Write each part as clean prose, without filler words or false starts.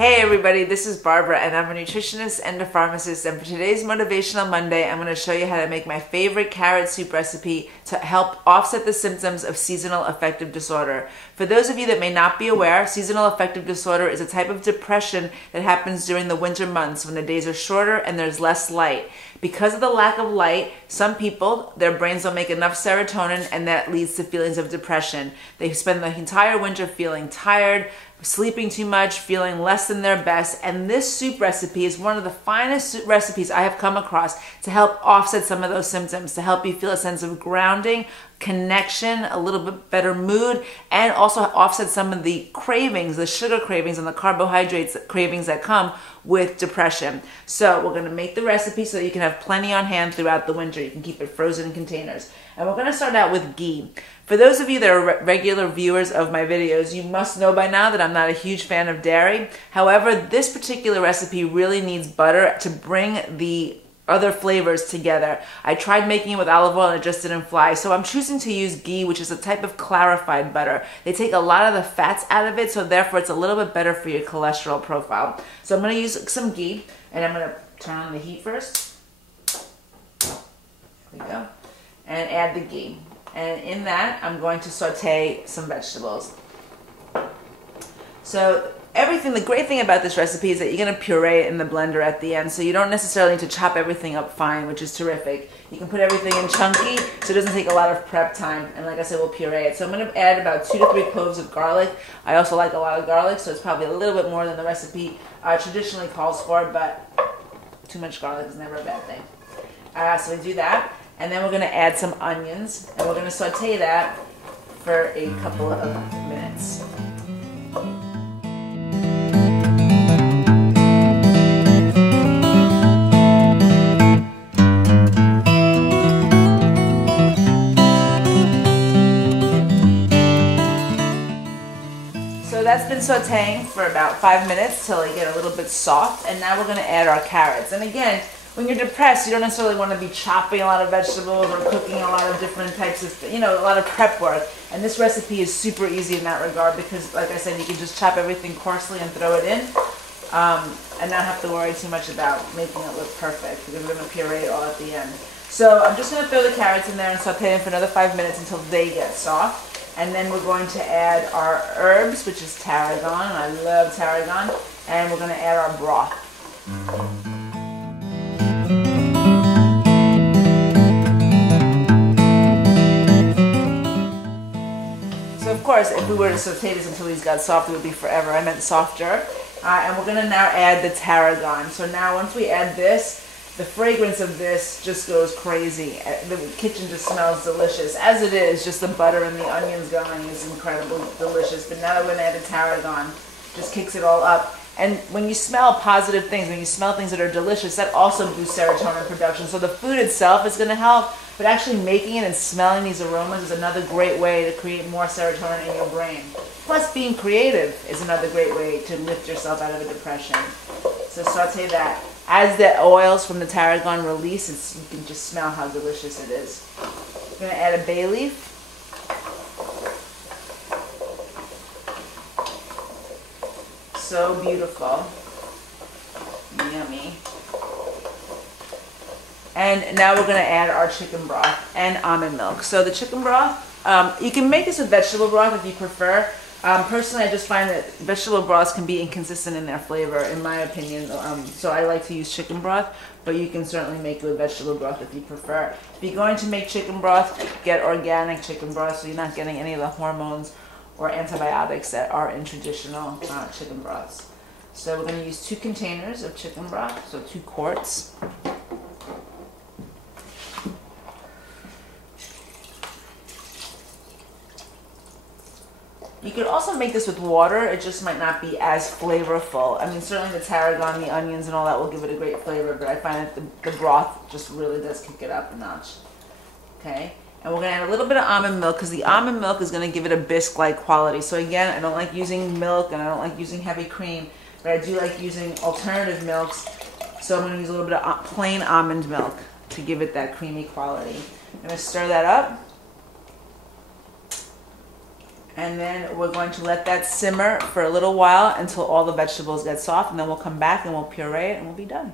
Hey everybody, this is Barbara and I'm a nutritionist and a pharmacist, and for today's Motivational Monday I'm going to show you how to make my favorite carrot soup recipe to help offset the symptoms of seasonal affective disorder. For those of you that may not be aware, seasonal affective disorder is a type of depression that happens during the winter months when the days are shorter and there's less light. Because of the lack of light, some people, their brains don't make enough serotonin, and that leads to feelings of depression. They spend the entire winter feeling tired, sleeping too much, feeling less than their best, and this soup recipe is one of the finest soup recipes I have come across to help offset some of those symptoms, to help you feel a sense of grounding, connection, a little bit better mood, and also offset some of the cravings, the sugar cravings and the carbohydrates cravings that come with depression. So we're going to make the recipe so that you can have plenty on hand throughout the winter. You can keep it frozen in containers. And we're going to start out with ghee. For those of you that are regular viewers of my videos, you must know by now that I'm not a huge fan of dairy. However, this particular recipe really needs butter to bring the other flavors together. I tried making it with olive oil and it just didn't fly, so I'm choosing to use ghee, which is a type of clarified butter. They take a lot of the fats out of it, so therefore it's a little bit better for your cholesterol profile. So I'm going to use some ghee, and I'm going to turn on the heat first. There we go. And add the ghee. And in that, I'm going to saute some vegetables. So the great thing about this recipe is that you're going to puree it in the blender at the end, so you don't necessarily need to chop everything up fine, which is terrific. You can put everything in chunky, so it doesn't take a lot of prep time, and like I said, we'll puree it. So I'm going to add about 2 to 3 cloves of garlic. I also like a lot of garlic, so it's probably a little bit more than the recipe traditionally calls for, but too much garlic is never a bad thing. So we do that, and then we're going to add some onions, and we're going to saute that for a couple of minutes. So that's been sauteing for about 5 minutes till they get a little bit soft, and now we're going to add our carrots. And again, when you're depressed, you don't necessarily want to be chopping a lot of vegetables or cooking a lot of different types of, a lot of prep work. And this recipe is super easy in that regard because, like I said, you can just chop everything coarsely and throw it in and not have to worry too much about making it look perfect because we're going to puree it all at the end. So I'm just going to throw the carrots in there and saute them for another 5 minutes until they get soft. And then we're going to add our herbs, which is tarragon, and I love tarragon, and we're going to add our broth. So of course, if we were to saute this until these got soft, it would be forever. I meant softer. And we're going to now add the tarragon. So now once we add this, the fragrance of this just goes crazy. The kitchen just smells delicious. As it is, just the butter and the onions going is incredibly delicious. But now that we're going to add the tarragon, just kicks it all up. And when you smell positive things, when you smell things that are delicious, that also boosts serotonin production. So the food itself is going to help, but actually making it and smelling these aromas is another great way to create more serotonin in your brain. Plus, being creative is another great way to lift yourself out of a depression. So saute that. As the oils from the tarragon release, you can just smell how delicious it is. We're going to add a bay leaf. So beautiful. Yummy. And now we're going to add our chicken broth and almond milk. So the chicken broth, you can make this with vegetable broth if you prefer. Personally, I just find that vegetable broths can be inconsistent in their flavor, in my opinion. So I like to use chicken broth, but you can certainly make it with vegetable broth if you prefer. If you're going to make chicken broth, get organic chicken broth so you're not getting any of the hormones or antibiotics that are in traditional chicken broths. So we're going to use 2 containers of chicken broth, so 2 quarts. You could also make this with water, it just might not be as flavorful. I mean, certainly the tarragon, the onions, and all that will give it a great flavor, but I find that the broth just really does kick it up a notch. Okay, and we're going to add a little bit of almond milk because the almond milk is going to give it a bisque-like quality. So again, I don't like using milk and I don't like using heavy cream, but I do like using alternative milks. So I'm going to use a little bit of plain almond milk to give it that creamy quality. I'm going to stir that up. And then we're going to let that simmer for a little while until all the vegetables get soft, and then we'll come back and we'll puree it and we'll be done.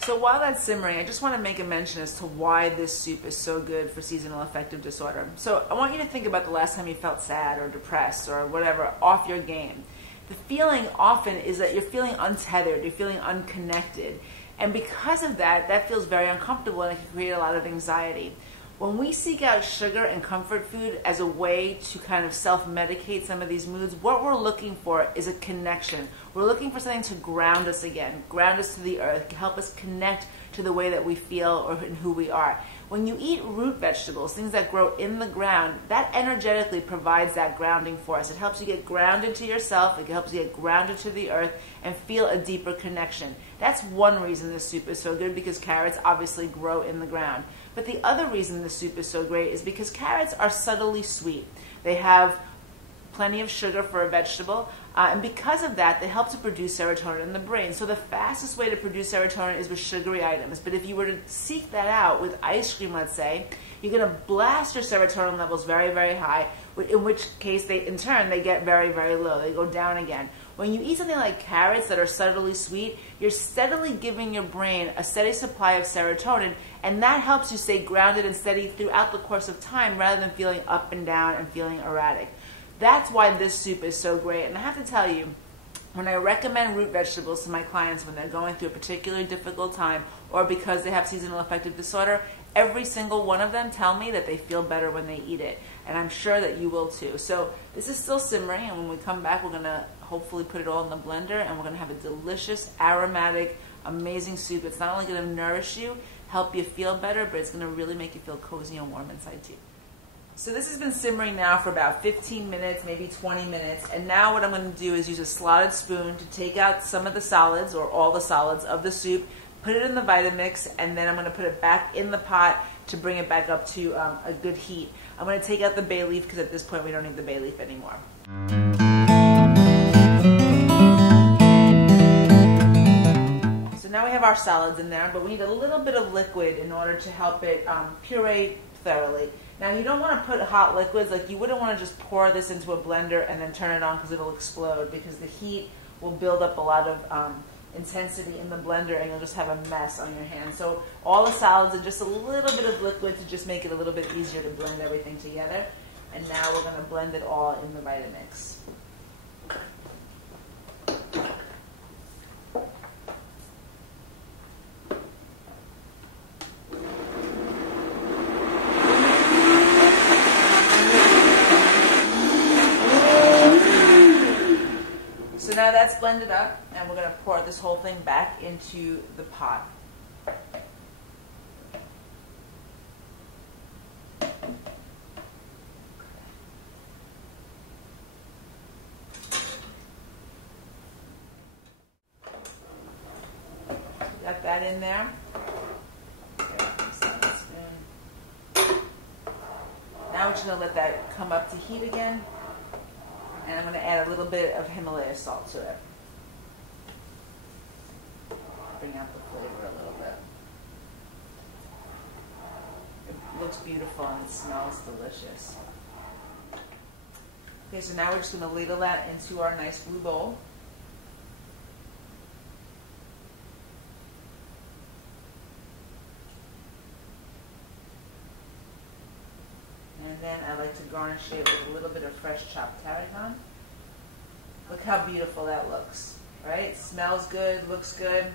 So while that's simmering, I just want to make a mention as to why this soup is so good for seasonal affective disorder. So I want you to think about the last time you felt sad or depressed or whatever, off your game. The feeling often is that you're feeling untethered, you're feeling unconnected. And because of that, that feels very uncomfortable and it can create a lot of anxiety. When we seek out sugar and comfort food as a way to kind of self-medicate some of these moods, what we're looking for is a connection. We're looking for something to ground us again, ground us to the earth, help us connect to the way that we feel or in who we are. When you eat root vegetables, things that grow in the ground, that energetically provides that grounding for us. It helps you get grounded to yourself, it helps you get grounded to the earth and feel a deeper connection. That's one reason this soup is so good, because carrots obviously grow in the ground. But the other reason this soup is so great is because carrots are subtly sweet. They have plenty of sugar for a vegetable, and because of that, they help to produce serotonin in the brain. So the fastest way to produce serotonin is with sugary items. But if you were to seek that out with ice cream, let's say, you're going to blast your serotonin levels very, very high, in which case, in turn, they get very, very low. They go down again. When you eat something like carrots that are subtly sweet, you're steadily giving your brain a steady supply of serotonin, and that helps you stay grounded and steady throughout the course of time rather than feeling up and down and feeling erratic. That's why this soup is so great. And I have to tell you, when I recommend root vegetables to my clients when they're going through a particularly difficult time or because they have seasonal affective disorder, every single one of them tell me that they feel better when they eat it. And I'm sure that you will too. So this is still simmering, and when we come back, we're going to hopefully put it all in the blender, and we're going to have a delicious, aromatic, amazing soup. It's not only going to nourish you, help you feel better, but it's going to really make you feel cozy and warm inside too. So this has been simmering now for about 15 minutes, maybe 20 minutes, and now what I'm going to do is use a slotted spoon to take out some of the solids, or all the solids of the soup, put it in the Vitamix, and then I'm going to put it back in the pot to bring it back up to a good heat. I'm going to take out the bay leaf because at this point we don't need the bay leaf anymore. So now we have our solids in there, but we need a little bit of liquid in order to help it puree thoroughly. Now you don't want to put hot liquids, like you wouldn't want to just pour this into a blender and then turn it on because it'll explode, because the heat will build up a lot of intensity in the blender and you'll just have a mess on your hands. So all the solids and just a little bit of liquid to just make it a little bit easier to blend everything together. And now we're going to blend it all in the Vitamix. So now that's blended up, and we're going to pour this whole thing back into the pot. Got that in there. Now we're just going to let that come up to heat again. And I'm going to add a little bit of Himalaya salt to it. Bring out the flavor a little bit. It looks beautiful and it smells delicious. Okay, so now we're just going to ladle that into our nice blue bowl. And then I like to garnish it with a little bit of fresh chopped tarragon. Look how beautiful that looks, right? Smells good, looks good,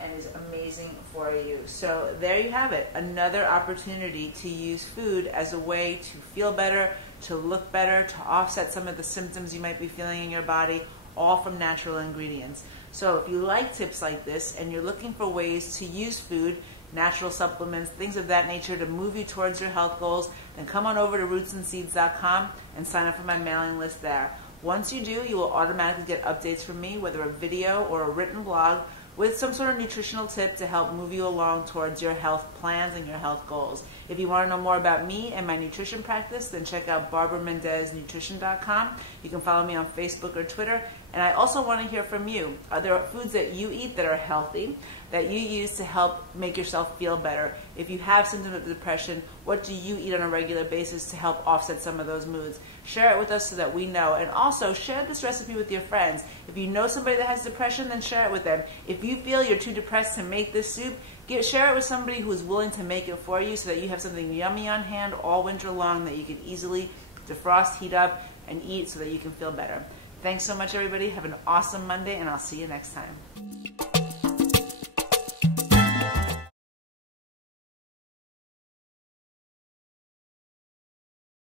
and is amazing for you. So there you have it, another opportunity to use food as a way to feel better, to look better, to offset some of the symptoms you might be feeling in your body, all from natural ingredients. So if you like tips like this and you're looking for ways to use food, natural supplements, things of that nature to move you towards your health goals, then come on over to rootsandseeds.com and sign up for my mailing list there. Once you do, you will automatically get updates from me, whether a video or a written blog, with some sort of nutritional tip to help move you along towards your health plans and your health goals. If you want to know more about me and my nutrition practice, then check out BarbaraMendezNutrition.com. You can follow me on Facebook or Twitter. And I also want to hear from you. Are there foods that you eat that are healthy, that you use to help make yourself feel better? If you have symptoms of depression, What do you eat on a regular basis to help offset some of those moods? Share it with us so that we know. And also share this recipe with your friends. If you know somebody that has depression, then share it with them. If you feel you're too depressed to make this soup, share it with somebody who is willing to make it for you so that you have something yummy on hand all winter long that you can easily defrost, heat up, and eat so that you can feel better. Thanks so much, everybody. Have an awesome Monday, and I'll see you next time.